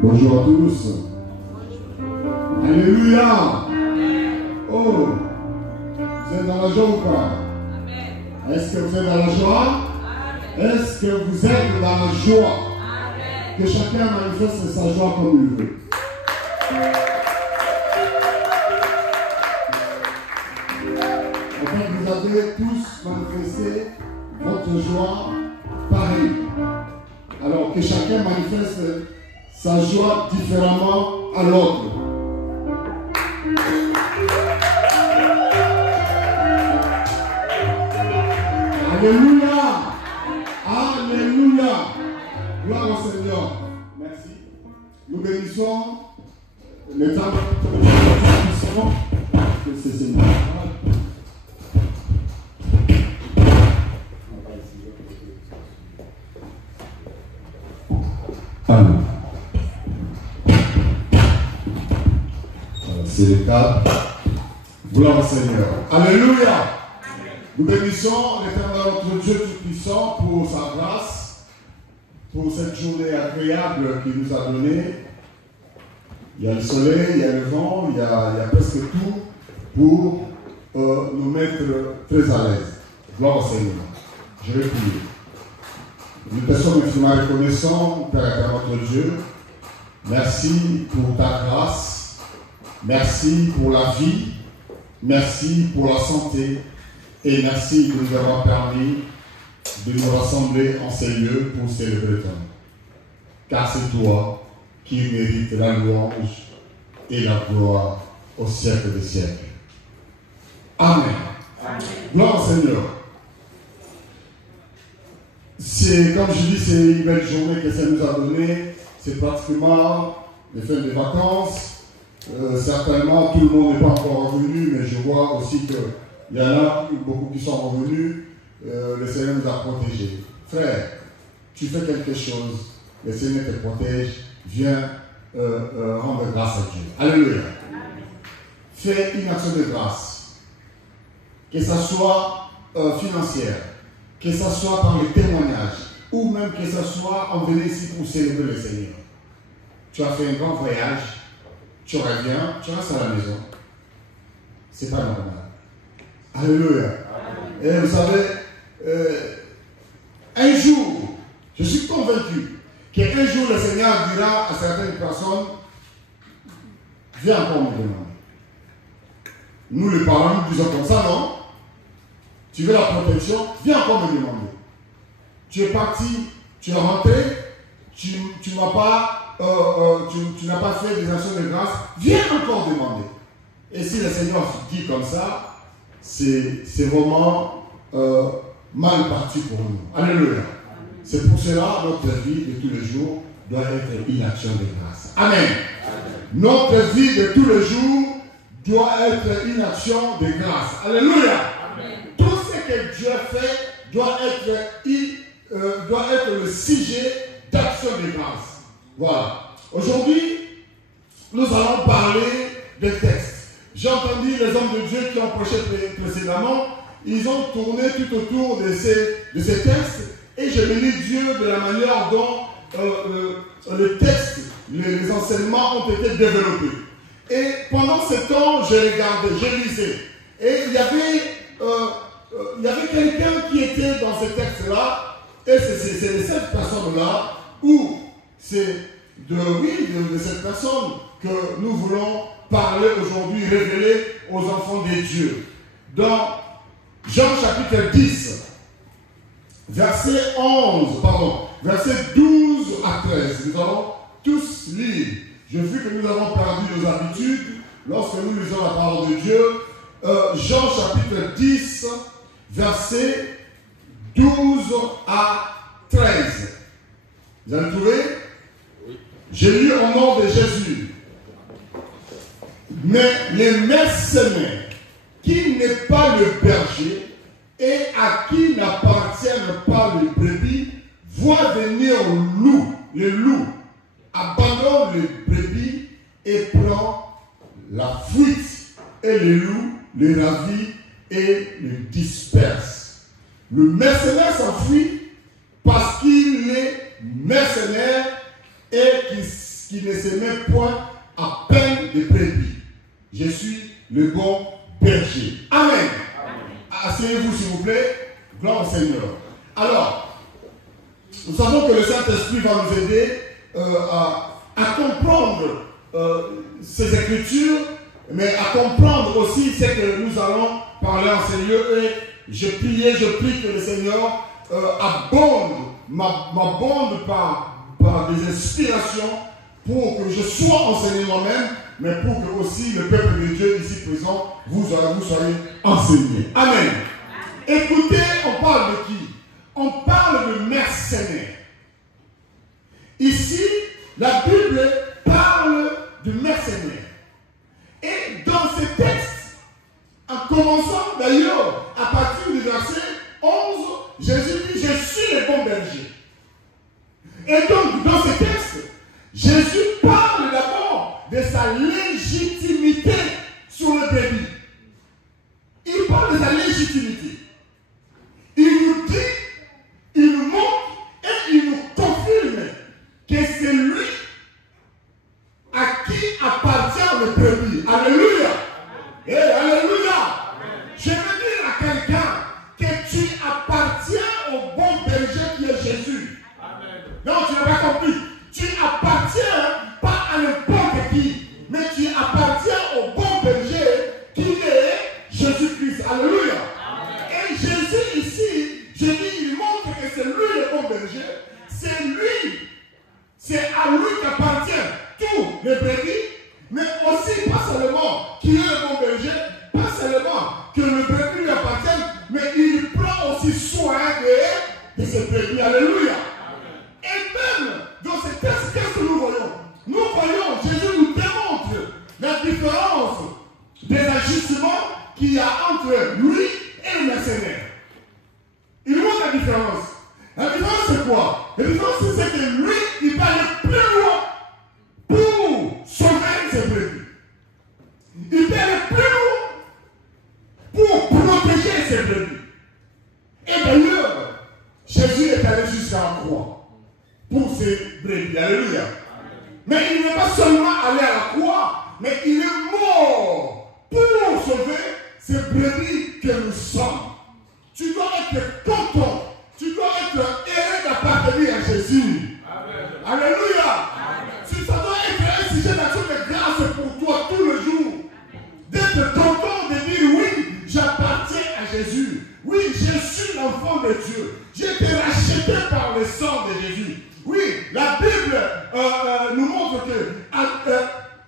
Bonjour à tous. Alléluia. Oh, vous êtes dans la joie ou pas? Est-ce que vous êtes dans la joie? Est-ce que vous êtes dans la joie? Que chacun manifeste sa joie comme il veut. En fait, vous avez tous manifesté votre joie pareil. Alors que chacun manifeste sa joie différemment à l'autre. Alléluia! Alléluia! Gloire au Seigneur. Merci. Nous bénissons le temps que c'est Seigneur. Amen. C'est le cas. Gloire au Seigneur. Alléluia. Nous bénissons l'Éternel notre Dieu Tout-Puissant pour sa grâce, pour cette journée agréable qu'il nous a donnée. Il y a le soleil, il y a le vent, il y a presque tout pour nous mettre très à l'aise. Gloire au Seigneur. Je vais prier. Nous te sommes infiniment reconnaissants, Père éternel notre Dieu. Merci pour ta grâce. Merci pour la vie. Merci pour la santé. Et merci de nous avoir permis de nous rassembler en ces lieux pour célébrer ton nom. Car c'est toi qui mérites la louange et la gloire au siècle des siècles. Amen. Amen. Gloire au Seigneur. C'est, comme je dis, c'est une belle journée que ça nous a donnée. C'est pratiquement les fins de vacances. Certainement, tout le monde n'est pas encore revenu, mais je vois aussi qu'il y en a beaucoup qui sont revenus. Le Seigneur nous a protégés. Frère, tu fais quelque chose, le Seigneur te protège. Viens rendre grâce à Dieu. Alléluia. Fais une action de grâce. Que ça soit financière, que ça soit par les témoignages, ou même que ça soit en venant ici pour célébrer le Seigneur. Tu as fait un grand voyage, tu reviens, tu restes à la maison. C'est pas normal. Alléluia. Et vous savez, un jour, je suis convaincu qu'un jour le Seigneur dira à certaines personnes, viens encore me demander. Nous les parents, nous disons comme ça, non? Tu veux la protection, viens encore me demander. Tu es parti, tu es rentré, tu n'as pas fait des actions de grâce, viens encore demander. Et si le Seigneur dit comme ça, c'est vraiment mal parti pour nous. Alléluia. C'est pour cela que notre vie de tous les jours doit être une action de grâce. Amen. Amen. Notre vie de tous les jours doit être une action de grâce. Alléluia. Amen. Tout ce que Dieu fait doit être le sujet d'action de grâce. Voilà. Aujourd'hui, nous allons parler des textes. J'ai entendu les hommes de Dieu qui ont prêché précédemment, ils ont tourné tout autour de ces textes et je bénis Dieu de la manière dont les textes, les enseignements ont été développés. Et pendant ce temps, je regardais, je lisais. Et il y avait quelqu'un qui était dans ce texte-là, et c'est de cette personne-là, ou c'est de cette personne que nous voulons parler aujourd'hui, révéler aux enfants de Dieu. Dans Jean chapitre 10, verset 12 à 13, nous allons tous lire. Je vu que nous avons perdu nos habitudes lorsque nous lisons la parole de Dieu. Jean chapitre 10, verset 12 à 13. Vous avez trouvé? Oui. J'ai lu au nom de Jésus. Mais les mercenaires, qui n'est pas le berger et à qui n'appartiennent pas les brebis, voient venir le loup, abandonne les brebis et prend la fuite. Et le loup les ravit et les disperse. Le mercenaire s'enfuit parce qu'il est mercenaire et qui ne se met point à peine de brebis. Je suis le bon berger. Amen. Asseyez-vous s'il vous plaît. Gloire au Seigneur. Alors, nous savons que le Saint-Esprit va nous aider à comprendre ces Écritures, mais à comprendre aussi ce que nous allons parler en ces lieux. Et je prie que le Seigneur m'abonde par des inspirations pour que je sois enseigné moi-même, mais pour que aussi le peuple de Dieu ici présent vous soyez enseigné. Amen. Écoutez, on parle de qui? On parle de mercenaires. Ici, la Bible parle de mercenaires. Et dans ce texte, en commençant d'ailleurs à partir du verset 11, Jésus dit, je suis le bon berger. Et donc, dans ce texte, Jésus parle d'abord de sa légitimité sur le brebis. Il parle de sa légitimité. Il nous dit, il nous montre et il nous confirme que c'est lui à qui appartient le brebis. Alléluia. Et alléluia. Je veux dire à quelqu'un que tu appartiens au bon berger qui est Jésus. Amen. Non, tu n'as pas compris. Tu appartiens pas à n'importe qui, mais tu appartiens au bon berger qui est Jésus-Christ. Alléluia. Amen. Et Jésus ici, je dis, il montre que c'est lui le bon berger. C'est lui. C'est à lui qu'appartient tout le brebis, mais aussi pas seulement qui est le bon berger, pas seulement que le brebis lui appartienne, mais il prend aussi soin de ce brebis. Alléluia. Amen. Et même dans ce texte, qu'est-ce que nous voyons? Nous voyons, Jésus nous démontre la différence des agissements qu'il y a entre lui et le mercenaire. Il montre la différence. La différence c'est quoi? La différence c'est que lui, il va aller plus loin pour sauver ses brebis. Il va aller plus loin pour protéger ses brebis. Et d'ailleurs, Jésus est allé jusqu'à la croix pour ses brebis. Alléluia. Mais il n'est pas seulement allé à la croix, mais il est mort pour sauver ces brebis que nous sommes. Tu dois être content. Tu dois être heureux d'appartenir à Jésus. Amen. Alléluia. Amen. Ça doit être un sujet d'action de grâce pour toi tout le jour. D'être content de dire oui, j'appartiens à Jésus. Oui, je suis l'enfant de Dieu. J'ai été racheté par le sang de Jésus. Oui, la Bible nous montre que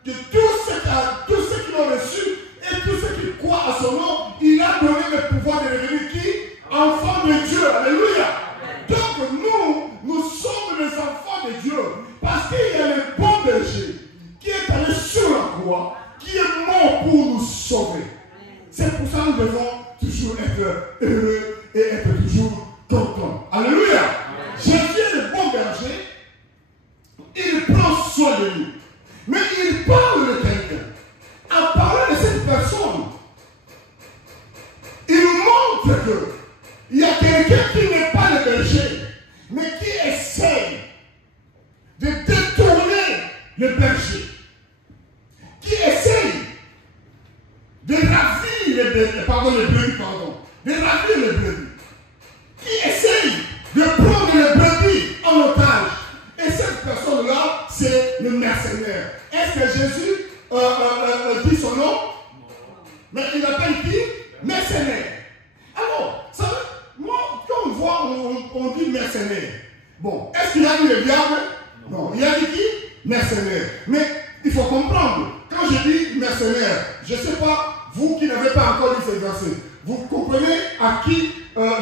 tous ceux qui l'ont reçu et tous ceux qui croient à son nom, il a donné le pouvoir de devenir qui? Enfants de Dieu. Alléluia. Donc nous sommes les enfants de Dieu. Parce qu'il y a le bon berger qui est allé sur la croix, qui est mort pour nous sauver. C'est pour ça que nous devons toujours être heureux et être toujours contents. Alléluia. Jésus est le bon berger. Il prend soin de nous. Mais il parle de quelqu'un. En parlant de cette personne, il nous montre que il y a quelqu'un qui n'est pas le berger, mais qui essaie de détourner le berger, qui essaie de ravir le brebis, qui essaie de prendre le brebis en otage. Et cette personne-là, c'est le mercenaire. Est-ce que Jésus dit son nom? Mais il appelle qui? Mercenaire. Alors, ça veut moi, quand on voit, on dit mercenaire. Bon, est-ce qu'il y a eu le diable? Non. Il y a dit qui? Mercenaire. Mais il faut comprendre. Quand je dis mercenaire, je ne sais pas, vous qui n'avez pas encore lu ce verset, vous comprenez à qui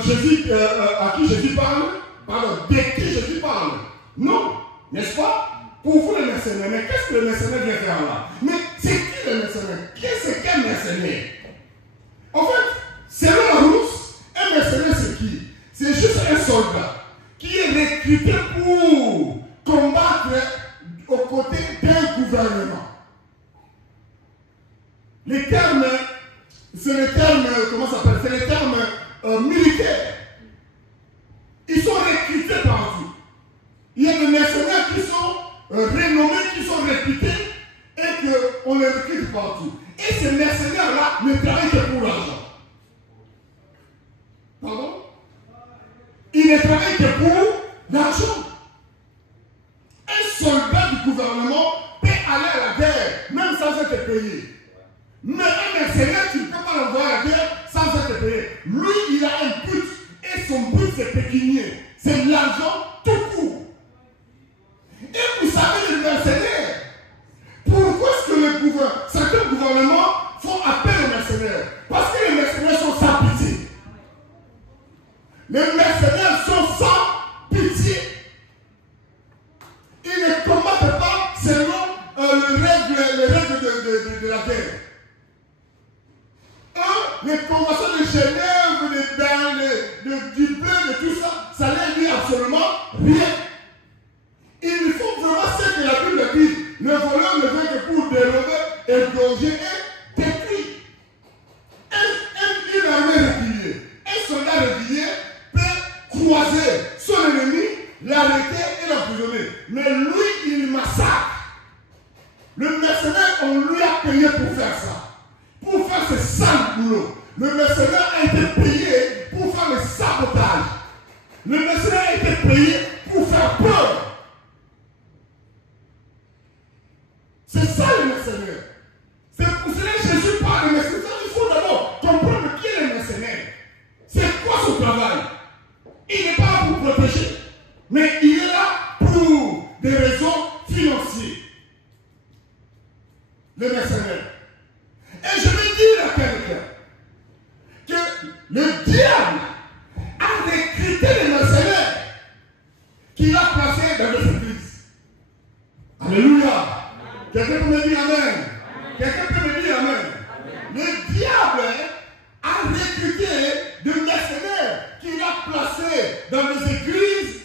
Jésus parle? Pardon, de qui Jésus parle? Non, n'est-ce pas? Pour vous, le mercenaire. Mais qu'est-ce que le mercenaire vient faire là? Mais c'est qui le mercenaire? Qu'est-ce qu'un mercenaire? En fait, selon la Rousse, un mercenaire c'est qui? C'est juste un soldat qui est recruté pour combattre aux côtés d'un gouvernement. Les termes, c'est le terme, comment ça s'appelle? C'est le terme militaire. Ils sont recrutés partout. Il y a des mercenaires qui sont renommés, qui sont réputés et qu'on les recrute partout. Et ces mercenaires-là ne travaillent que pour l'argent. Pardon? Ils ne travaillent que pour l'argent. Un soldat du gouvernement peut aller à la guerre, même sans être payé. Mais un mercenaire, tu ne peux pas l'envoyer à la guerre sans être payé. Lui, il a un but. Et son but, c'est pécunier. C'est l'argent tout court. Et vous savez, les mercenaires, pourquoi est-ce que certains gouvernements font appel aux mercenaires? Parce que les mercenaires sont sans pitié. Les mercenaires sont sans pitié. Ils ne combattent pas selon les règles de la guerre. Les conventions de Genève, du bleu, de tout ça, ça ne dit absolument rien. Il faut vraiment ce que la Bible dit. Le voleur ne vient que pour dérober, égorger et détruire. Une armée régulière, un soldat régulier peut croiser son ennemi, l'arrêter et l'emprisonner. Mais lui, il massacre. Le mercenaire, on lui a payé pour faire ça. Pour faire ce sale boulot. Le mercenaire a été payé pour faire le sabotage. Le mercenaire a été payé pour faire peur. C'est ça le mercenaire. C'est pour cela que Jésus parle de mercenaire. Il faut d'abord comprendre qui est le mercenaire. C'est quoi son travail? Il n'est pas là pour protéger, mais il est là pour des raisons financières. Le mercenaire. Et je vais dire à quelqu'un que le diable a recruté les mercenaires qu'il a placés dans les églises. Alléluia. Quelqu'un peut me dire Amen. Quelqu'un peut me dire Amen. Le diable a recruté des mercenaires qu'il a placés dans les églises.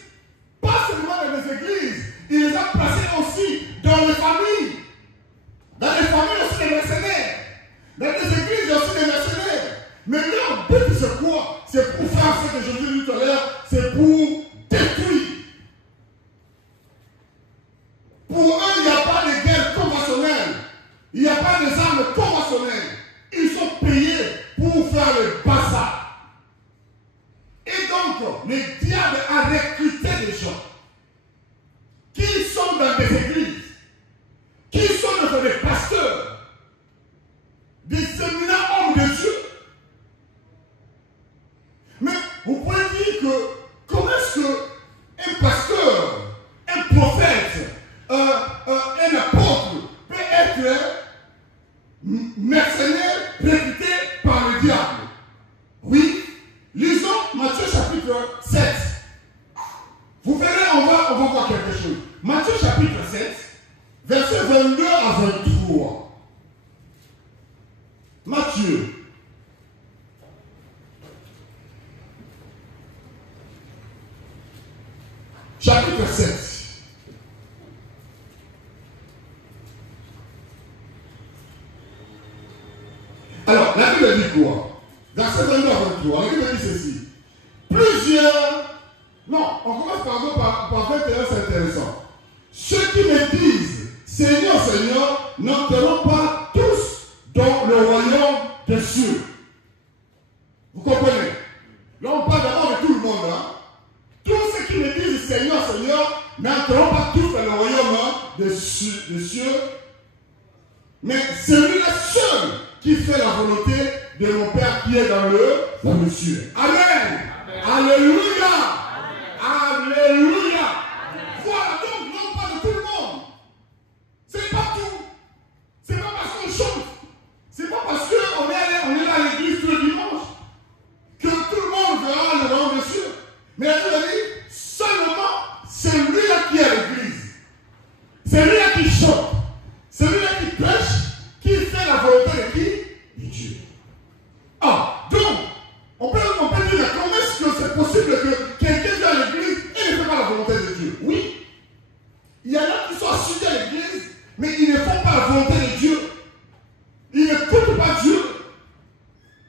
Pas seulement dans les églises, il les a placés aussi dans les familles. Dans les familles aussi des mercenaires. Dans les églises, il y a aussi des mercenaires. Mais leur but, c'est quoi? C'est pour faire ce que je dis tout à l'heure, c'est pour détruire. Pour eux, il n'y a pas de guerre conventionnelle. Il n'y a pas des armes conventionnelles. Ils sont payés pour faire le bazar. Et donc, le diable a recruté des gens qui sont dans des églises, qui sont dans des pasteurs, des éminents hommes de Dieu. Mais vous pouvez dire que comment est-ce qu'un pasteur, un prophète, un apôtre peut être mercenaire recruté par le diable? Oui, lisons Matthieu chapitre 7. Vous verrez, on va voir quelque chose. Matthieu chapitre 7, versets 22 à 23. Matthieu. Chapitre 7. Alors, la Bible dit quoi? Verset 22 à 23, la Bible dit ceci. Non, on commence par 21, c'est intéressant. Ceux qui me disent, Seigneur, Seigneur, n'entreront pas tous dans le royaume des cieux. Vous comprenez? Là, on parle d'abord de tout le monde. Hein? Tous ceux qui me disent, Seigneur, Seigneur, n'entreront pas tous dans le royaume des cieux. Mais celui-là seul qui fait la volonté de mon Père qui est dans le ciel. Amen. Alléluia. Alléluia. Voilà, donc on parle de tout le monde. C'est pas tout. C'est pas parce qu'on chante. C'est pas parce qu'on est là à l'église tous les dimanches que tout le monde verra le royaume des cieux. Mais la Bible dit, seulement celui-là qui est à l'église, celui-là qui chante, celui-là qui prêche, qui fait la volonté de qui? De Dieu. Ah, donc, on peut dire, comment est-ce que c'est possible que quelqu'un vient à l'église et ne fait pas la volonté de Dieu? Oui. Il y en a qui sont assis à l'église, mais ils ne font pas la volonté de Dieu. Ils n'écoutent pas Dieu.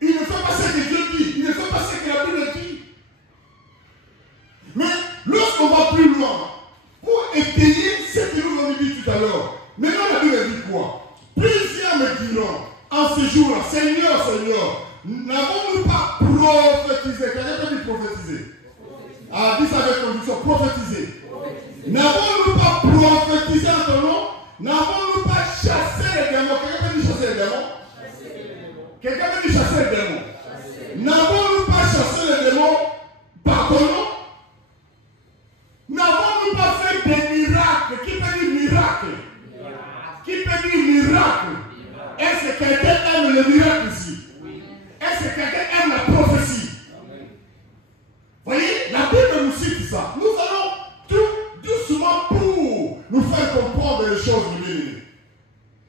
Ils ne font pas ce que Dieu dit. Ils ne font pas ce que la Bible dit. Mais lorsqu'on va plus loin, pour étayer ce que nous Alors, maintenant la Bible dit quoi? Plusieurs me diront en ce jour-là, Seigneur, Seigneur, n'avons-nous pas prophétisé? Quelqu'un peut dire prophétiser? Ah, dis ça avec conviction, prophétiser. N'avons-nous pas prophétisé en ton nom? N'avons-nous pas chassé les démons? Quelqu'un peut dire chasser les démons? Quelqu'un peut dire chasser les démons? N'avons-nous pas chassé les démons par ton nom? N'avons-nous pas fait des miracles? Qui peut dire miracle? Qui peut dire miracle? Est-ce que quelqu'un aime le miracle ici? Est-ce que quelqu'un aime la prophétie? Voyez, la Bible nous cite ça. Nous allons tout doucement pour nous faire comprendre les choses de l'ennemi.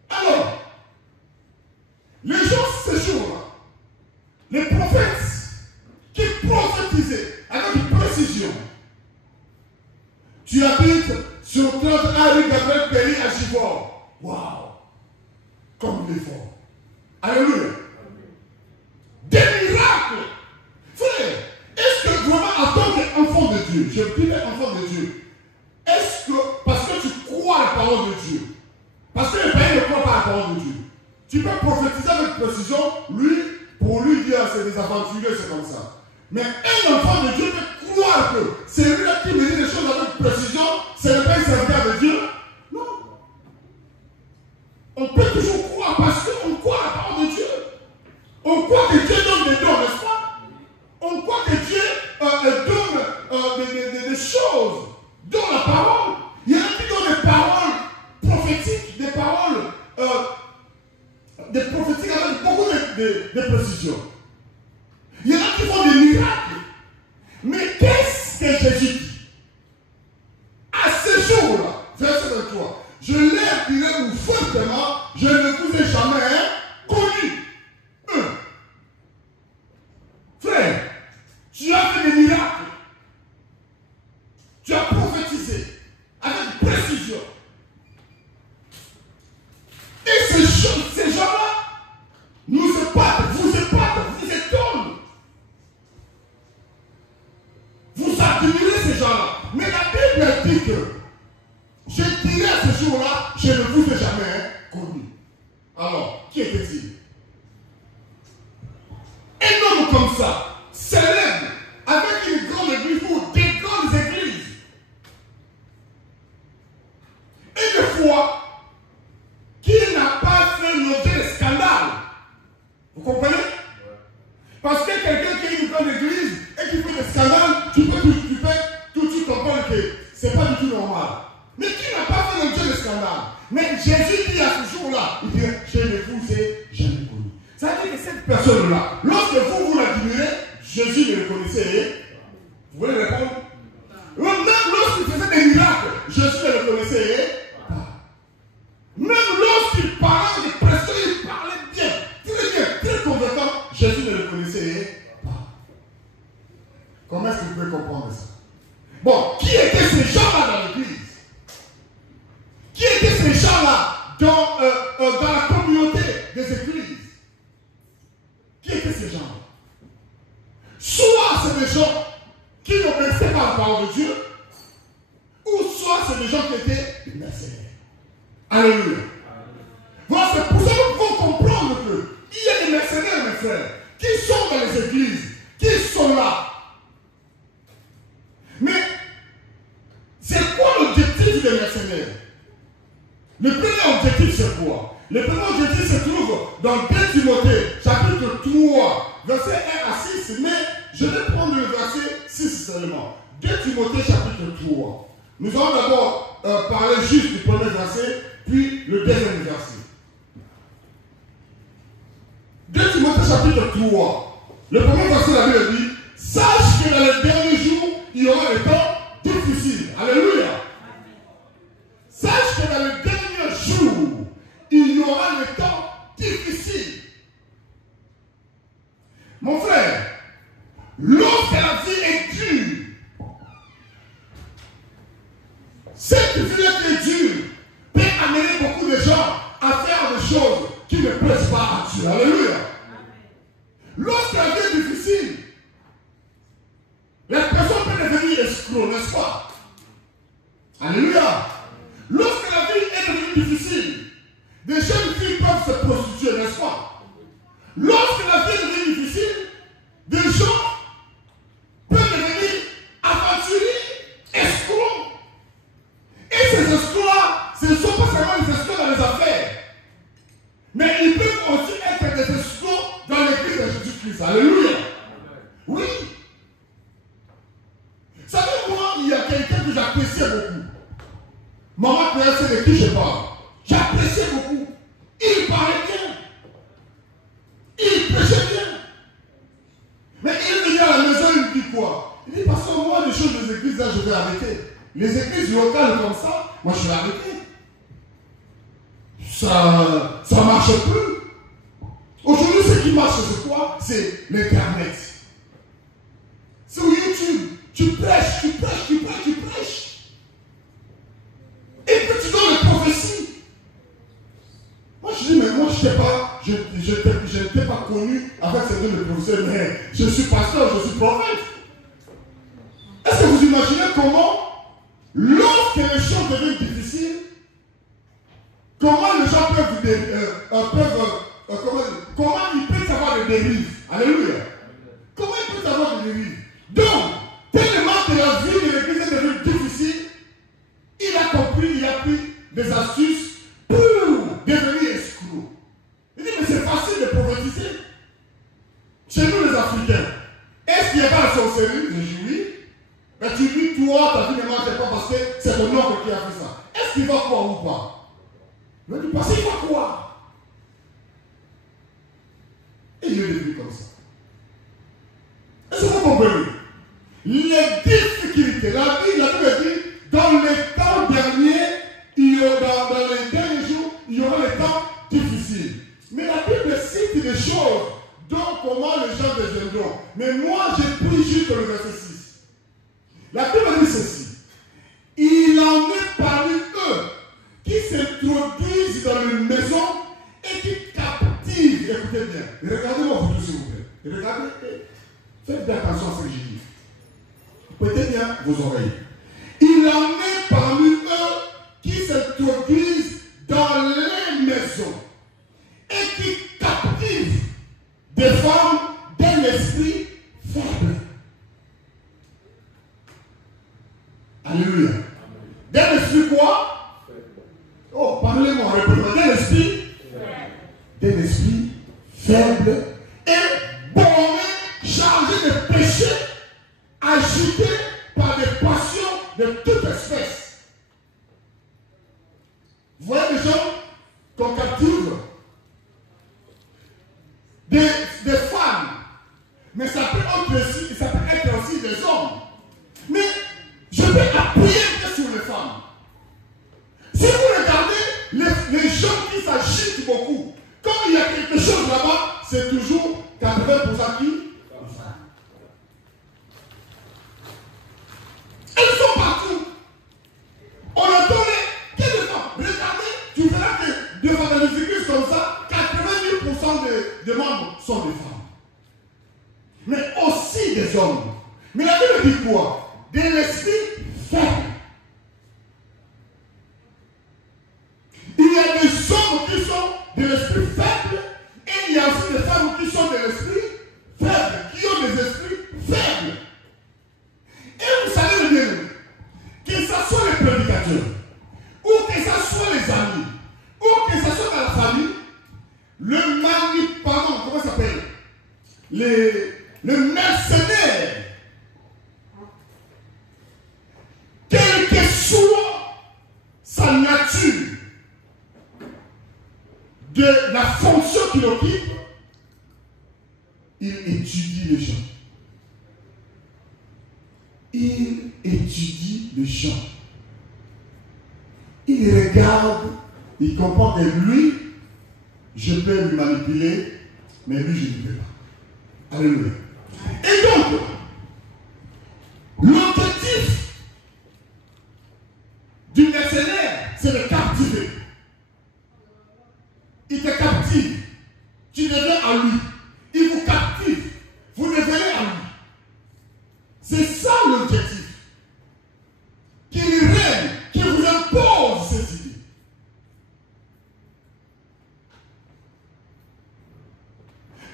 Alors, les gens ce jour-là, les prophètes qui prophétisaient avec précision. Tu habites sur 30 rue Gabriel Péry à Givor. Waouh! Comme il est fort. Alléluia. Des miracles. Frère, est-ce que vraiment en tant qu'enfant de Dieu, je dis enfant de Dieu, est-ce que, parce que tu crois la parole de Dieu, parce que les païens ne croient pas la parole de Dieu, tu peux prophétiser avec précision, lui, pour lui dire c'est des aventuriers, c'est comme ça. Mais un enfant de Dieu peut croire que c'est lui-là qui me dit les choses avec précision, c'est le Père serviteur de Dieu. Non. On peut toujours croire parce qu'on croit à la parole de Dieu. On croit que Dieu donne des dons, n'est-ce pas? On croit que Dieu donne des choses dans la parole. Il y en a qui donnent des paroles prophétiques, des paroles prophétiques avec beaucoup de précision. Il y en a qui font des miracles. Mais qu'est-ce que Jésus dit? À ce jour-là, verset 23, je leur dirai fortement, je ne vous ai jamais connu. Frère, tu as fait des miracles. Tu as prophétisé avec précision. Et ces gens-là nous épatent, vous étonnent. Vous admirez ces gens-là. Mais la Bible dit que je dirai à ce jour-là, je ne vous ai jamais connu. Alors, qui était-il? Un homme comme ça, célèbre, avec une grande église ou des grandes églises. Et des fois, qui n'a pas fait l'objet de scandale. Vous comprenez? Parce que quelqu'un qui a une grande église et qui fait des scandales, tu peux tout de suite comprendre que ce n'est pas du tout normal. Mais qui n'a pas fait l'objet de scandale? Mais Jésus dit à ce jour-là, il dit, je ne vous ai jamais connu. Ça veut dire que cette personne-là, lorsque vous l'admirez, Jésus ne le connaissait. Vous voulez répondre? Même lorsqu'il faisait des miracles, Jésus ne le connaissait pas. Même lorsqu'il parlait de pression, il parlait bien, très convaincant, Jésus ne le connaissait pas. Comment est-ce que vous pouvez comprendre ça? Bon, qui étaient ces gens-là dans l'église? Qui étaient ces gens-là dans la communauté des églises? Qui étaient ces gens-là? Soit c'est des gens qui n'obéissaient pas à la parole de Dieu, ou soit c'est des gens qui étaient des mercenaires. Alléluia. Voilà, c'est pour ça que nous pouvons comprendre qu'il y a des mercenaires, mes frères, qui sont dans les églises, qui sont là. Mais c'est quoi l'objectif des mercenaires? Le premier objectif, c'est quoi? Le premier objectif se trouve dans 2 Timothée, chapitre 3, verset 1 à 6, mais je vais prendre le verset 6 seulement. 2 Timothée, chapitre 3. Nous allons d'abord parler juste du premier verset, puis le deuxième verset. 2 Timothée, chapitre 3. Le premier verset, la Bible dit, sache que dans les derniers jours, il y aura des temps difficiles. Alléluia. Sache que dans les derniers jours, il y aura des temps difficiles. Mon frère, lorsque la vie est dure, cette vie qui est dure peut amener beaucoup de gens à faire des choses qui ne plaisent pas à Dieu. Alléluia. Lorsque la vie est difficile, la personne peut devenir escroc, n'est-ce pas? difficile, des jeunes filles peuvent se prostituer, n'est-ce pas? Lorsque la vie devient difficile, des gens peuvent devenir aventuriers, escrocs. Et ces escrocs-là, ce ne sont pas seulement des escrocs dans les affaires, mais ils peuvent aussi être des escrocs dans l'église de Jésus-Christ. Alléluia. Oui. Vous savez, moi, il y a quelqu'un que j'appréciais beaucoup. Maman Claire, c'est de qui je parle. J'appréciais beaucoup. Il parlait bien. Il prêchait bien. Mais il vient à la maison, il me dit quoi? Il dit, parce que moi, les choses des églises, là, je vais arrêter. Les églises locales comme ça, moi, je vais arrêter. Ça ne marche plus. Aujourd'hui, ce qui marche, c'est quoi? C'est l'Internet. Sur YouTube, tu prêches. Et puis tu donnes les prophéties. Moi, je dis, mais moi, je n'étais pas connu avec ces deux professeurs, mais je suis pasteur, je suis prophète. Est-ce que vous imaginez comment, lorsque les choses deviennent difficiles, comment les gens comment ils peuvent avoir des dérives? Alléluia. Comment ils peuvent avoir des dérives? Donc, tellement que la vie de l'église est devenue difficile, il a compris, il a pris des astuces pour devenir escroc. Il dit, mais c'est facile de prophétiser. Chez nous les Africains, est-ce qu'il n'y a pas la sorcellerie? Je dis oui. Mais tu dis, toi, ta vie ne marche pas parce que c'est ton oncle qui a fait ça. Est-ce qu'il va croire ou pas? Il dit, parce qu'il va croire. Et il est devenu comme ça. Est-ce que vous comprenez? Les difficultés, la Bible dit, dans les temps derniers, dans les derniers jours, il y aura les temps difficiles. Mais la Bible cite des choses, donc comment les gens deviendront. Mais moi, j'ai pris juste le verset 6. La Bible dit ceci. Il en est parmi eux qui s'introduisent dans une maison et qui captivent. Écoutez bien. Regardez-moi vous tous, s'il vous plaît. Regardez. Faites bien attention à ce que je dis. Prêtez bien vos oreilles. Il en est parmi eux qui s'introduisent dans les maisons et qui captivent des femmes d'un esprit faible. Alléluia. D'un esprit quoi? Oh, parlez-moi, répondez-moi. D'un esprit faible. D'un esprit faible et borné, chargé de péché, agité par des passions de toute espèce. Vous voyez les gens qu'on captive? Des femmes. Mais ça peut être aussi des hommes. Mais je vais appuyer sur les femmes. Si vous regardez les gens qui s'agitent beaucoup, quand il y a quelque chose là-bas, c'est toujours 80% qui? Elles sont partout. On entend quelles femmes? Regardez, tu verras que devant les églises comme ça, 90% des membres sont des femmes. Mais aussi des hommes. Mais la Bible dit quoi? De l'esprit faible. Il y a des hommes qui sont de l'esprit faible et il y a aussi des femmes qui sont de l'esprit faible, qui ont des esprits faibles. Et vous savez bien, que ce soit les prédicateurs, ou que ce soit les amis, ou que ce soit dans la famille, comment ça s'appelle? Le mercenaire, quelle que soit sa nature, de la fonction qu'il occupe, il étudie les gens. Il étudie les gens. Il regarde, il comprend que lui, je peux lui manipuler, mais lui, je ne peux pas. Alléluia. Et donc, l'objectif du mercenaire, c'est de captiver. Il te captive. Tu deviens à lui. Il vous captive. Vous devenez à lui. C'est ça l'objectif. Qu'il règne, qu'il vous impose ces idées.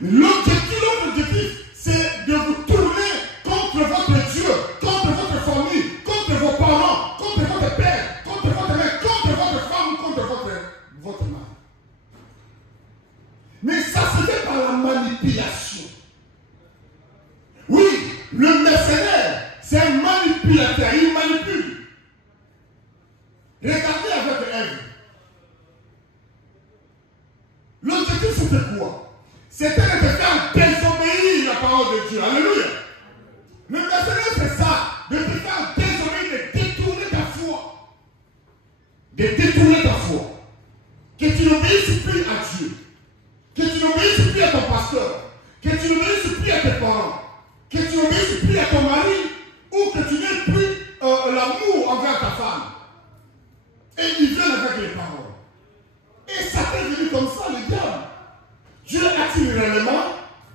Mais l'objectif, c'est de vous tourner contre votre Dieu, contre votre famille, contre vos parents, contre votre père, contre votre mère, contre votre femme, contre votre mari. Mais ça se fait par la manipulation. Oui, le mercenaire, c'est un manipulateur, il manipule. Regardez avec Ève. L'objectif c'était quoi? C'était de faire désobéir la parole de Dieu. Alléluia. Le mercenaire c'est ça, de te faire désobéir, de détourner ta foi. De détourner ta foi. Que tu n'obéisses plus à Dieu. Que tu n'obéisses plus à ton pasteur. Que tu n'obéisses plus à tes parents. Que tu n'obéisses plus à ton mari. Ou que tu n'aies plus l'amour envers ta femme. Et ils viennent avec les paroles. Et ça t'est venu comme ça, le diable. Dieu a-t-il réellement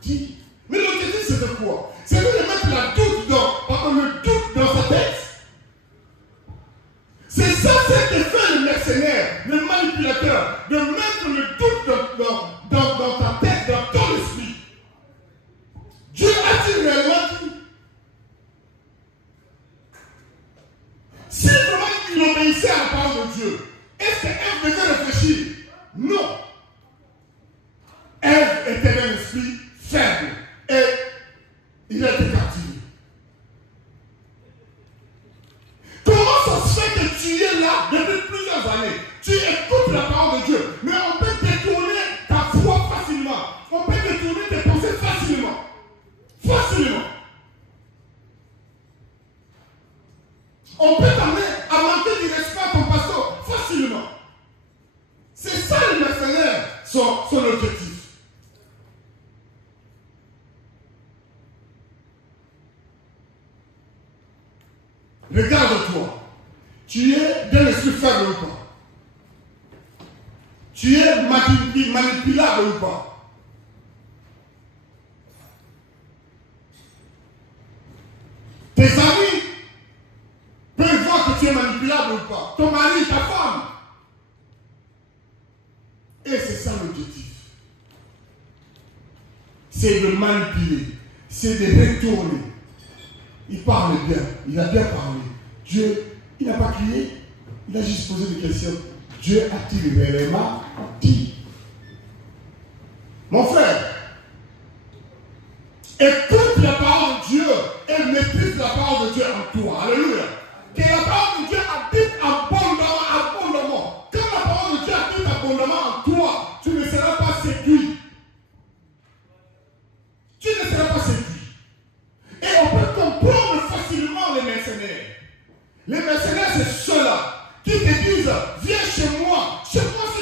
dit? Mais l'objectif c'était quoi? C'est de mettre le doute dans sa tête. C'est ça ce que fait le mercenaire, le manipulateur, de mettre le doute dans ta tête, dans ton esprit. Dieu a-t-il réellement dit? Si vraiment il obéissait à la parole de Dieu, est-ce qu'Ève devait réfléchir? Non. Ève était d'un esprit faible et il a été captivé. Comment ça se fait que tu es là depuis plusieurs années? Tu écoutes la parole de Dieu, mais on peut détourner ta foi facilement. On peut détourner tes pensées facilement. Facilement. On peut t'amener à manquer du respect à ton pasteur facilement. C'est ça le mercenaire, son objectif. Regarde-toi. Tu es d'un esprit faible ou pas? Tu es manipulable ou pas? Tes amis peuvent voir que tu es manipulable ou pas. Ton mari, ta femme. Et c'est ça l'objectif. C'est de manipuler. C'est de retourner. Il parle bien. Il a bien parlé. Dieu, il n'a pas crié. Il a juste posé des questions. Dieu a-t-il réellement dit? Mon frère, écoute la parole de Dieu et maîtrise la parole de Dieu en toi. Alléluia. Que la parole de Dieu habite abondamment. Quand la parole de Dieu habite abondamment en toi, tu ne seras pas séduit. Tu ne seras pas séduit. Et on peut comprendre facilement les mercenaires. Les mercenaires, c'est ceux-là qui te disent, viens chez moi si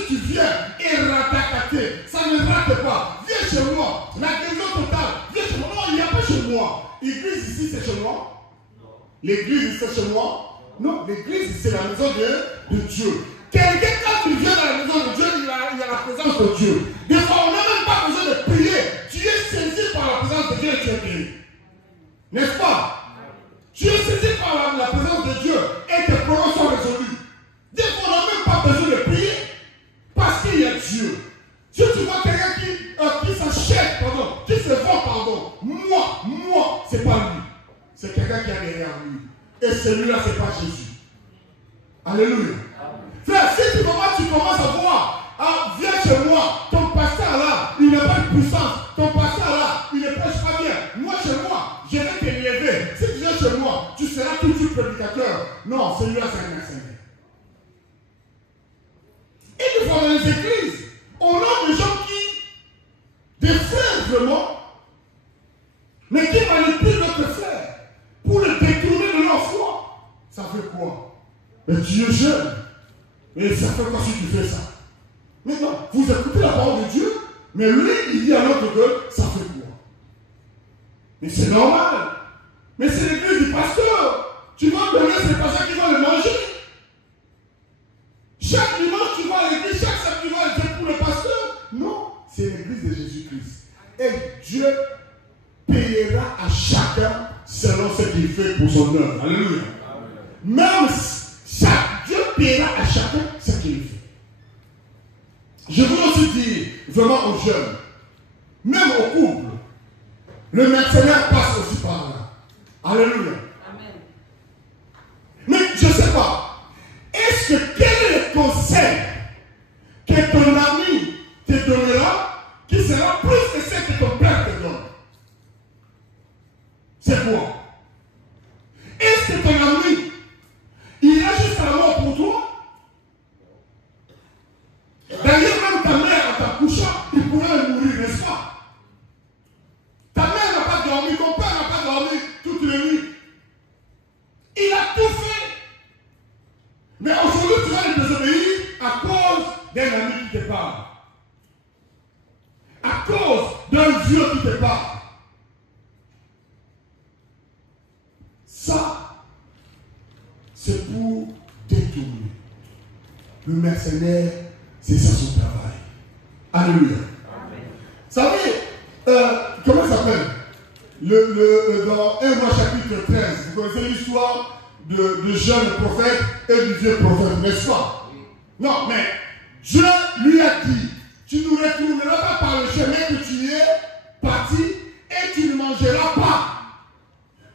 tu viens, et ratakaté, ça ne rate pas, viens chez moi, la guérison totale, viens chez moi. Non, il n'y a pas chez moi. L'église ici, c'est chez moi. L'église, c'est chez moi. Non, l'église, c'est la maison de Dieu. Quelqu'un, quand il vient dans la maison de Dieu, il y a la présence de Dieu. Des fois, on n'a même pas besoin de prier. Tu es saisi par la présence de Dieu et tu es guéri. N'est-ce pas? Tu es saisi par la présence de Dieu et tes problèmes sont résolus. Des fois, on n'a même pas besoin de prier parce qu'il y a Dieu. Si tu vois quelqu'un qui s'achète, qui se vend, moi, c'est pas lui. C'est quelqu'un qui a derrière lui. Et celui-là, c'est pas Jésus. Alléluia. Frère, si tu commences à voir, viens chez moi, ton pasteur là, il n'a pas de puissance. Ton pasteur là, il ne prêche pas bien. Moi, chez moi, je vais t'élever. Si tu viens chez moi, tu seras tout de suite prédicateur. Non, celui-là, c'est un mercenaire. Et des fois, dans les églises, on a des gens des frères vraiment, mais qui manipulent notre frère pour le détourner de leur foi. Ça fait quoi? Mais tu es jeune. Et ça fait quoi si tu fais ça? Maintenant, vous écoutez la parole de Dieu, mais lui, il dit à l'autre que ça fait quoi? Mais c'est normal. Mais c'est l'église du pasteur. Tu vas donner ces personnes qui vont le manger. Chaque dimanche, tu vas à l'église, chaque samedi, tu vas à l'église pour le pasteur. Non, c'est l'église de Jésus-Christ. Et Dieu payera à chacun selon ce qu'il fait pour son œuvre. Alléluia. Même Dieu payera à chacun ce qu'il fait. Je veux aussi dire vraiment aux jeunes, Même au couple, le mercenaire passe aussi par là. Alléluia. Amen. Mais je ne sais pas, est-ce que quel est le conseil que ton ami te donnera qui sera plus que ce que ton père te donne? C'est quoi? Est-ce que ton ami, il a juste la mort pour toi? D'ailleurs, même ta mère, en t'accouchant, il pourrait mourir, n'est-ce pas? Ta mère n'a pas dormi, ton père n'a pas dormi toute la nuit. Il a tout fait. Mais aujourd'hui, tu vas le désobéir à cause d'un ami qui te parle. À cause d'un vieux qui te parle. Ça, c'est pour détourner. Le mercenaire, c'est ça son travail. Alléluia. Vous savez, comment ça s'appelle? Dans 1 Roi chapitre 13, vous connaissez l'histoire du jeune prophète et du vieux prophète, n'est-ce pas? Non, mais Dieu lui a dit, tu ne retourneras pas par le chemin que tu es parti et tu ne mangeras pas.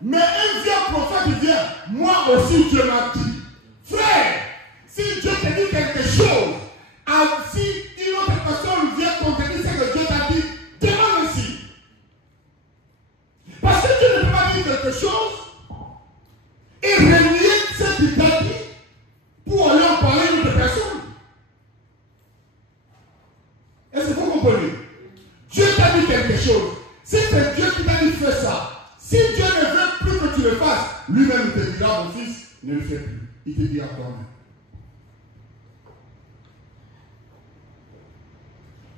Mais un vieux prophète vient, moi aussi Dieu m'a dit, frère, si Dieu te dit quelque chose, si une autre personne vient contredire ce que Dieu t'a dit, demande aussi. Parce que Dieu ne peut pas dire quelque chose et renier ce qu'il t'a dit pour aller en parler à une autre personne. Est-ce que vous comprenez? Dieu t'a dit quelque chose. Si c'est Dieu qui t'a dit fais ça, si Dieu ne veut plus que tu le fasses, lui-même il te dira, mon fils, ne le fais plus. Il te dira toi-même.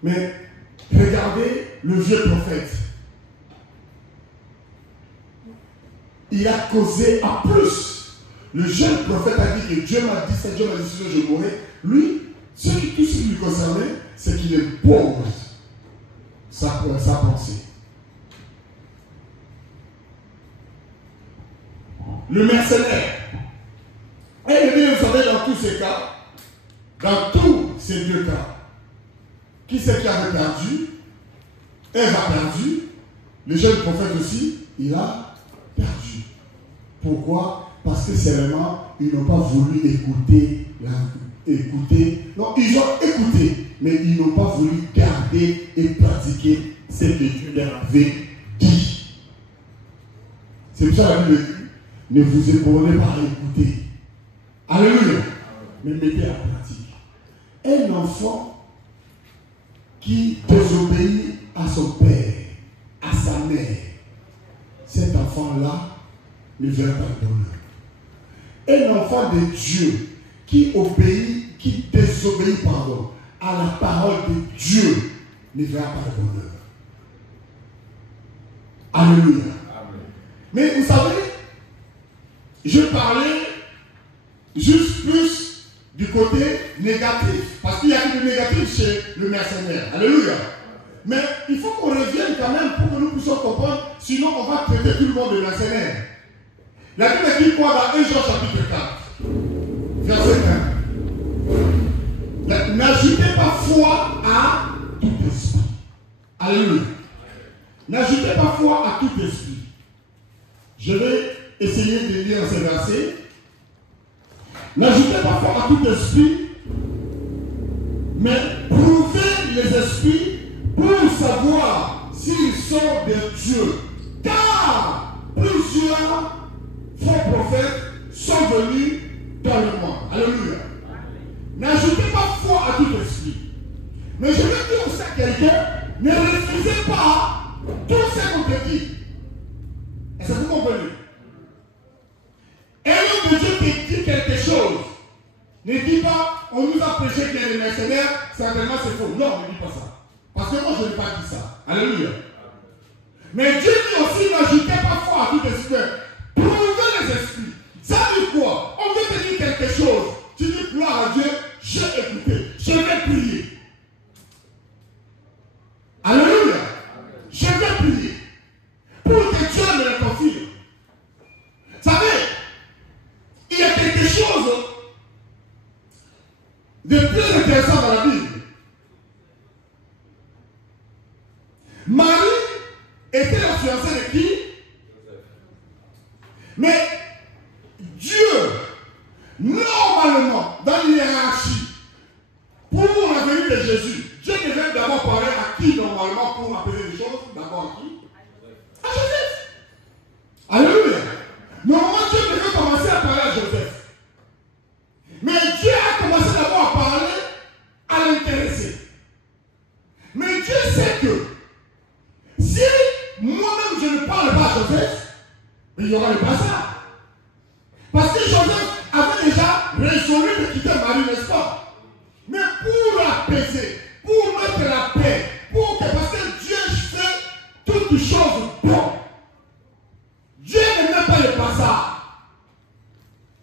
Mais regardez le vieux prophète. Il a causé à plus. Le jeune prophète a dit que Dieu m'a dit ça, Dieu m'a dit ça, je mourrai. Lui, tout ce qui lui concernait, c'est qu'il impose sa pensée. Le mercenaire. Et bien, vous savez, dans tous ces cas, dans tous ces deux cas, qui c'est qui avait perdu? Ève a perdu. Le jeune prophète aussi, il a perdu. Pourquoi? Parce que seulement, ils n'ont pas voulu écouter. Non, ils ont écouté, mais ils n'ont pas voulu garder et pratiquer ce que Dieu leur avait dit. C'est pour ça que la Bible dit, ne vous ébornez pas à écouter. Alléluia. Mais mettez en pratique. Un enfant qui désobéit à son père, à sa mère, cet enfant-là ne verra pas le bonheur. Un enfant de Dieu qui obéit, qui désobéit, à la parole de Dieu ne verra pas le bonheur. Alléluia. Amen. Mais vous savez, je parlais juste plus du côté négatif. Parce qu'il y a du négatif chez le mercenaire. Alléluia. Mais il faut qu'on revienne quand même pour que nous puissions comprendre. Sinon, on va traiter tout le monde de mercenaire. La Bible dit quoi dans 1 Jean chapitre 4, verset 1. N'ajoutez pas foi à tout esprit. Alléluia. N'ajoutez pas foi à tout esprit. Je vais essayer de lire ces versets. N'ajoutez pas foi à tout esprit, mais prouvez les esprits pour savoir s'ils sont de Dieu. Car plusieurs faux prophètes sont venus dans le monde. Alléluia. N'ajoutez pas foi à tout esprit. Mais je veux dire aussi à quelqu'un, ne refusez pas tout ce qu'on te dit. Est-ce que vous comprenez? Et l'homme de Dieu te dit quelque chose. Ne dis pas, on nous a prêché qu'il y a des mercenaires, certainement c'est faux. Non, ne dis pas ça. Parce que moi je n'ai pas dit ça. Alléluia. Mais Dieu dit aussi, n'ajoutez pas foi à tout esprit. Prouvez les esprits. Ça dit quoi? On veut te dire quelque chose. Tu dis gloire à Dieu, j'ai écouté, je vais prier. Alléluia. Je vais prier. Pour que Dieu me le confirme. Vous savez, il y a quelque chose de plus intéressant dans la Bible. Mais Dieu, normalement, dans l'hiérarchie, pour la venue de Jésus, Dieu devait d'abord parler à qui normalement pour appeler les choses? D'abord à qui? À Joseph. Alléluia. Normalement, Dieu devait commencer à parler à Joseph. Mais Dieu a commencé d'abord à parler à l'intéressé. Mais Dieu sait que si moi-même je ne parle pas à Joseph, il y aura le bazar. Parce que Joseph avait déjà résolu de quitter Marie, n'est-ce pas? Mais pour l'apaiser, pour mettre la paix, parce que Dieu fait toutes choses bonnes. Dieu ne met pas le bazar.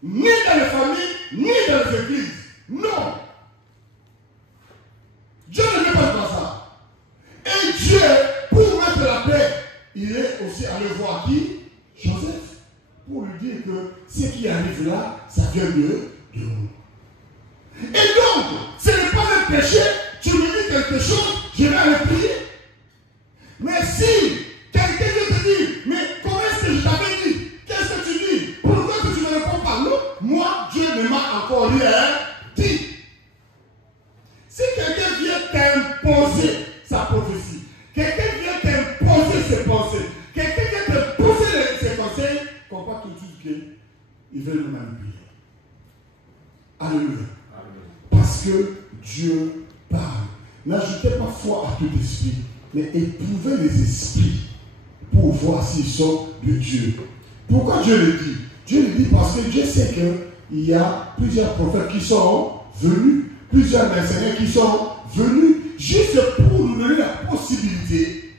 Ni dans les familles, ni dans les églises. Non. Dieu ne met pas le bazar. Et Dieu, pour mettre la paix, il est aussi allé voir qui? Joseph. Pour lui dire que ce qui arrive là, ça vient de nous. Et donc, ce n'est pas un péché, tu me dis quelque chose, je vais aller prier. Mais si quelqu'un vient te dire, mais comment est-ce que je t'avais dit? Qu'est-ce que tu dis? Pourquoi que tu ne réponds pas? Non, moi, Dieu ne m'a encore rien dit. Si quelqu'un vient t'imposer sa prophétie, quelqu'un vient t'imposer ses pensées, quelqu'un vient t'imposer ses conseils, comprends tout de suite qu'il veut nous manipuler. Alléluia. Parce que Dieu parle. N'ajoutez pas foi à tout esprit, mais éprouvez les esprits pour voir s'ils sont de Dieu. Pourquoi Dieu le dit? Dieu le dit parce que Dieu sait qu'il y a plusieurs prophètes qui sont venus, plusieurs mercenaires qui sont venus, juste pour nous donner la possibilité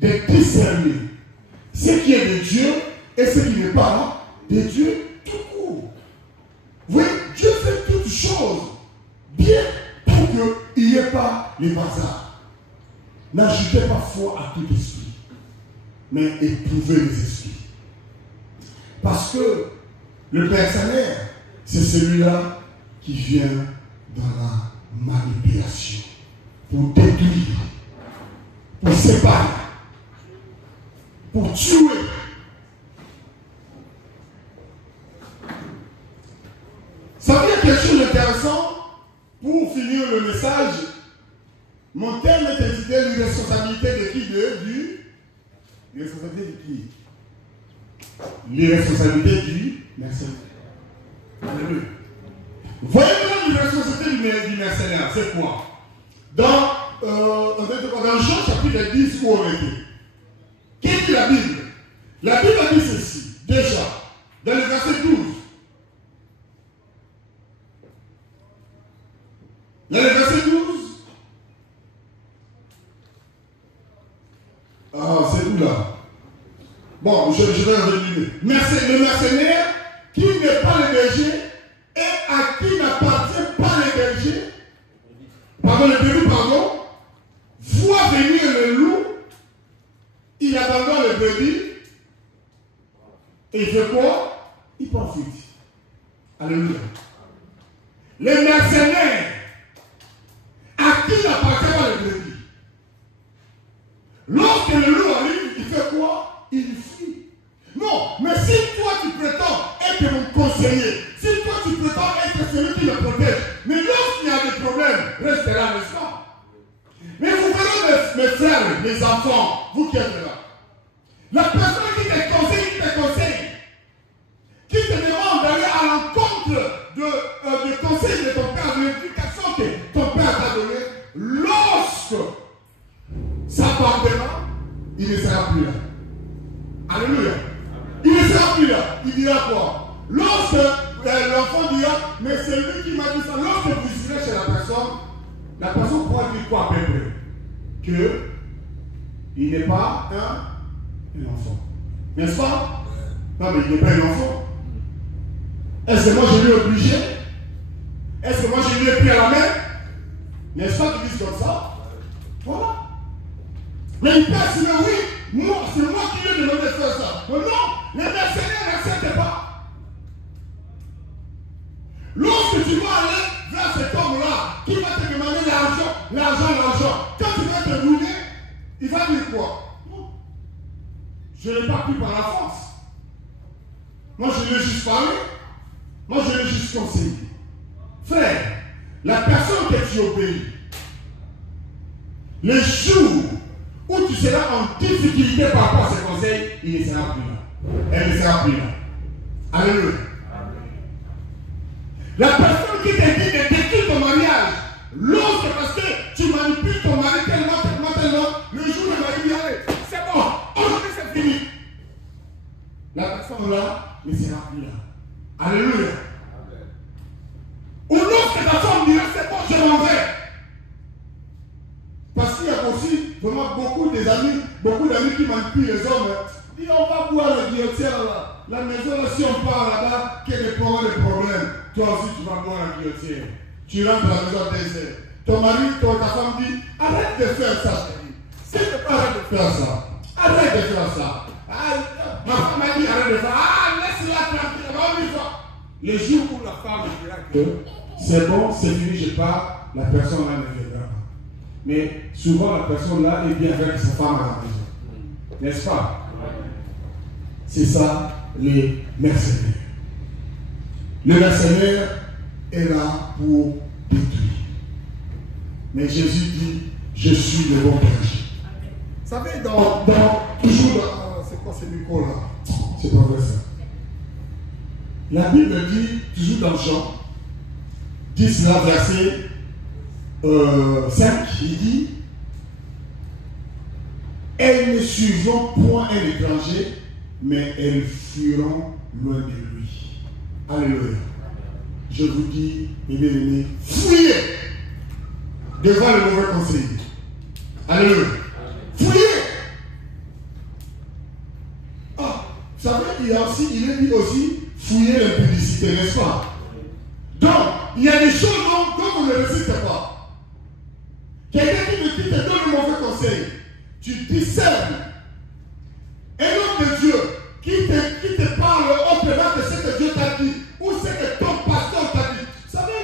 de discerner ce qui est de Dieu et ce qui n'est pas de Dieu tout court. Oui, Dieu fait toutes choses bien pour qu'il n'y ait pas les bazars. N'ajoutez pas foi à tout esprit, mais éprouvez les esprits. Parce que le mercenaire, c'est celui-là qui vient dans la manipulation, pour détruire, pour séparer, pour tuer. Ça vient quelque chose d'intéressant. Pour finir le message, mon thème est intitulé l'irresponsabilité de qui? L'irresponsabilité de qui? L'irresponsabilité du mercenaire. Alléluia. Voyez-vous l'irresponsabilité du mercenaire, c'est quoi? Dans Jean chapitre 10 où on était. Qu'est-ce que la Bible? La Bible a dit ceci, déjà, dans le verset 12. Dans le verset 12. Ah, c'est où là? Bon, je vais revenir. Le mercenaire qui n'est pas le berger et à qui n'appartient pas le berger, voit venir le loup, il abandonne le brebis et il fait quoi? Il profite. Alléluia. Les mercenaires à qui n'appartient pas le brebis. Lorsque le loup arrive, il fait quoi? Il fuit. Non, mais si toi tu prétends être mon conseiller, si toi tu prétends être celui qui me protège, mais lorsqu'il y a des problèmes, restez là, n'est-ce pas? Mais vous voyez mes frères, mes enfants, vous qui êtes là, la personne qui te conseille, qui te demande d'aller à l'encontre de conseils de ton père, de l'éducation que ton père t'a donné, lorsque ça partira, il ne sera plus là. Alléluia. Il ne sera plus là. Il dira quoi? Lorsque l'enfant dira, mais c'est lui qui m'a dit ça, lorsque vous irez chez la personne pourra dire quoi à peu près? Qu'il n'est pas un enfant. N'est-ce pas? Non, mais il n'est pas un enfant. Est-ce que moi je lui ai obligé? Est-ce que moi je lui ai pris à la main? N'est-ce pas qu'ils disent comme ça? Voilà. Mais il peut assumer, oui, c'est moi qui lui ai demandé de faire ça. Mais non, les mercenaires n'acceptent pas. Lorsque tu vas aller vers cet homme-là, qui va te demander l'argent, quand tu vas te brûler, il va dire quoi? Non. Je n'ai pas pris par la force. Moi, je l'ai juste parlé. Moi, je l'ai juste conseillé. Frère, la personne que tu obéis, le jour où tu seras en difficulté par rapport à ses conseils, il ne sera plus là. Elle ne sera plus là. Alléluia. La personne qui te dit de détruire ton mariage, lorsque parce que tu manipules ton mari tellement, le jour où le mari dit allez, c'est bon, aujourd'hui c'est fini. La personne là ne sera plus là. Alléluia. Ou lorsque ta femme dira c'est bon, je m'en vais. Parce qu'il y a aussi vraiment beaucoup d'amis qui manipulent les hommes. Dis on va boire la guillotière là. La maison là, si on part là-bas, qu'il y ait des problèmes. Toi aussi tu vas boire la guillotière. Tu rentres à la maison désert. Ton mari, ta femme dit arrête de faire ça. Si tu peux arrêter de faire ça. Arrête de faire ça. Ma femme m'a dit arrête de faire ça. Laisse-la tranquille. Le jour où la femme dira que c'est bon, c'est fini, je pars, la personne là ne viendra pas. Mais souvent la personne là est bien avec sa femme à la maison. N'est-ce pas? C'est ça, les mercenaires. Le mercenaire est là pour détruire. Mais Jésus dit, je suis le bon berger. Vous savez, toujours dans, c'est quoi ce micro là? C'est pas vrai ça. La Bible dit, toujours dans Jean 10 là, verset 5, il dit, elles ne suivront point un étranger, mais elles fuiront loin de lui. Alléluia. Je vous dis, mes bien-aimés, fuyez devant le mauvais conseiller. Alléluia. Fuyez. Ah, vous savez, il est dit aussi, fuyez l'impudicité, n'est-ce pas? Donc, il y a des choses dont on ne résiste pas. Quelqu'un qui te donne un mauvais conseil, tu discernes. Un homme de Dieu qui te parle autrement de ce que Dieu t'a dit, ou ce que ton pasteur t'a dit. Vous savez,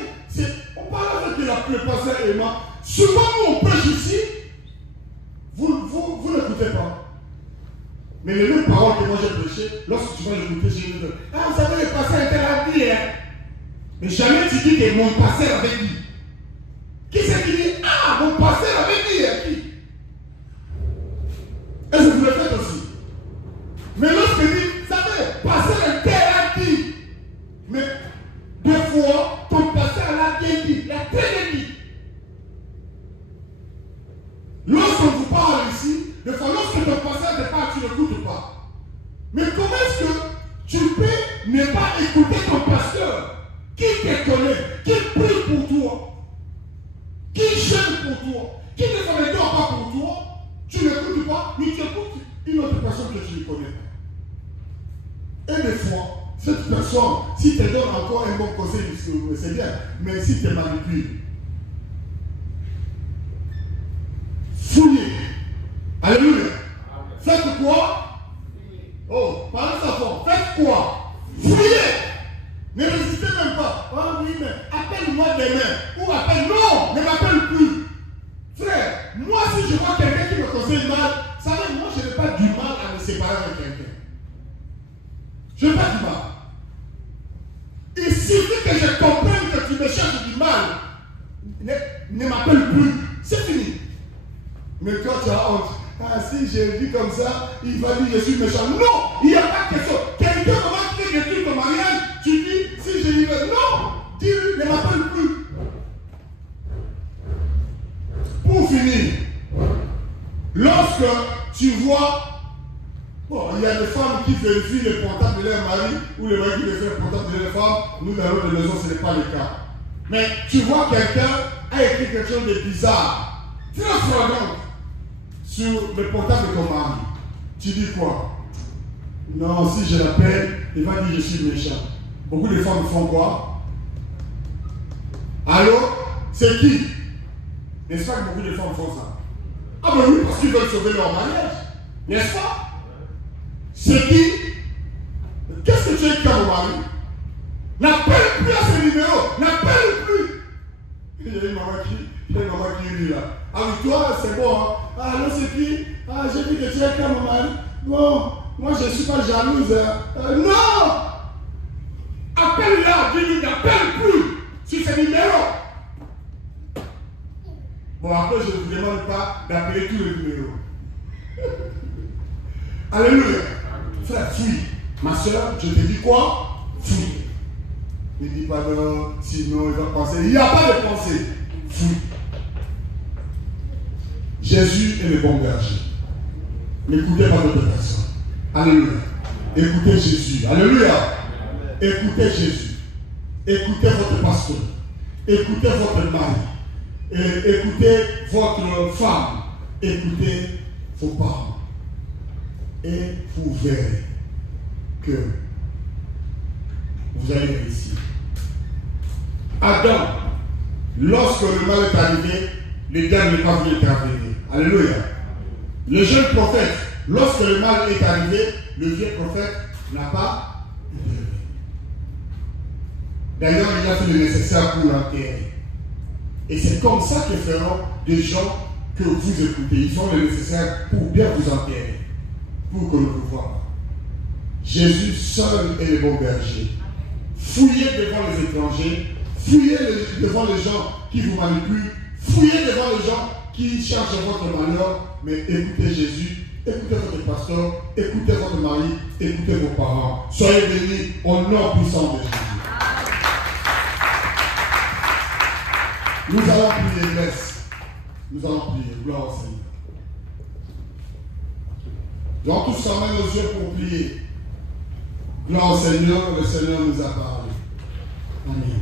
on parle avec le pasteur et moi. Souvent, nous, on prêche ici, vous n'écoutez pas. Mais les mêmes paroles que moi j'ai prêchées, lorsque tu vas l'écouter, je vais dire, ah, vous savez, le pasteur était là, dit, hein. Mais jamais tu dis que mon pasteur avait dit. Qui c'est qui dit, ah, mon pasteur avait dit, hein, qui? Et je vous le faites aussi. Mais lorsque tu dis, vous savez, pasteur était là, dit. Mais deux fois, ton pasteur l'a bien dit, il a très bien dit. Lorsqu'on vous parle ici, des fois, lorsque ton pasteur te parle, tu n'écoutes pas. Mais comment est-ce que tu peux ne pas écouter ton pasteur qui te connaît, qui prie pour toi, qui gêne pour toi, qui ne se dort pas pour toi, tu n'écoutes pas, mais tu écoutes une autre personne que tu ne connais pas. Et des fois, cette personne, si te donne encore un bon conseil, c'est bien, mais si tu manipules, fouillez. Alléluia. Faites quoi? Oh, parlez ça fort. Faites quoi? Fouillez. Ne résistez même pas. Oh oui, mais appelle-moi demain. Ou appelle. Non, ne m'appelle plus. Frère, moi si je vois quelqu'un qui me conseille mal, vous savez, moi je n'ai pas du mal à me séparer avec quelqu'un. Je n'ai pas du mal. Il suffit que je comprenne que tu me cherches du mal. Ne m'appelle plus. C'est fini. Mais toi tu as honte. Ah, si je dis comme ça, il va dire je suis méchant. Non, il n'y a pas de question. Quelqu'un va te détruire ton mariage, tu dis si je dis non, dis-lui, ne m'appelle plus. Pour finir, lorsque tu vois, bon, il y a des femmes qui vérifient les portables de leur mari, ou les maris qui vérifient les portables de leur femme, nous dans notre maison, ce n'est pas le cas. Mais tu vois quelqu'un a écrit quelque chose de bizarre, très flagrant, sur le portable de ton mari. Tu dis quoi? Non, si je l'appelle, il va dire je suis méchant. Beaucoup de femmes font quoi? Allô? C'est qui? N'est-ce pas que beaucoup de femmes font ça? Ah ben oui, parce qu'ils veulent sauver leur mariage. N'est-ce pas? C'est qui? Qu'est-ce que tu as écrit à mon mari? N'appelle plus à ce numéro. N'appelle plus. Il y a une maman qui rit là. Ah oui, toi, c'est bon. Hein? Ah, non, c'est qui? Ah, j'ai vu que tu as écrit à mon mari. Bon, moi, je ne suis pas jalouse. Hein? Non! appelle-la, dis-lui, n'appelle plus sur ce numéro. Bon, après, je ne vous demande pas d'appeler tous les numéros. Alléluia. Frère, fuis. Ma soeur, je te dis quoi? Fuis. Ne dis pas non, sinon il va penser. Il n'y a pas de pensée. Fuis. Jésus est le bon berger. N'écoutez pas d'autres personnes. Alléluia. Écoutez Jésus. Alléluia. Écoutez Jésus. Écoutez votre pasteur. Écoutez votre mari. Écoutez votre femme. Écoutez vos parents. Et vous verrez que vous allez réussir. Adam, lorsque le mal est arrivé, le diable n'est pas venu intervenir. Alléluia. Le jeune prophète, lorsque le mal est arrivé, le vieux prophète n'a pas intervenu. D'ailleurs, il a fait le nécessaire pour l'enterrer. Et c'est comme ça que feront des gens que vous écoutez. Ils font le nécessaire pour bien vous enterrer, pour que l'on vous voit. Jésus seul est le bon berger. Fouillez devant les étrangers, fouillez devant les gens qui vous manipulent, fouillez devant les gens qui cherchent votre malheur, mais écoutez Jésus, écoutez votre pasteur, écoutez votre mari, écoutez vos parents. Soyez bénis au nom puissant de Jésus. Nous allons prier, laisse. Nous allons prier, gloire au Seigneur. Nous allons tous fermer nos yeux pour prier. Gloire au Seigneur, le Seigneur nous a parlé. Amen.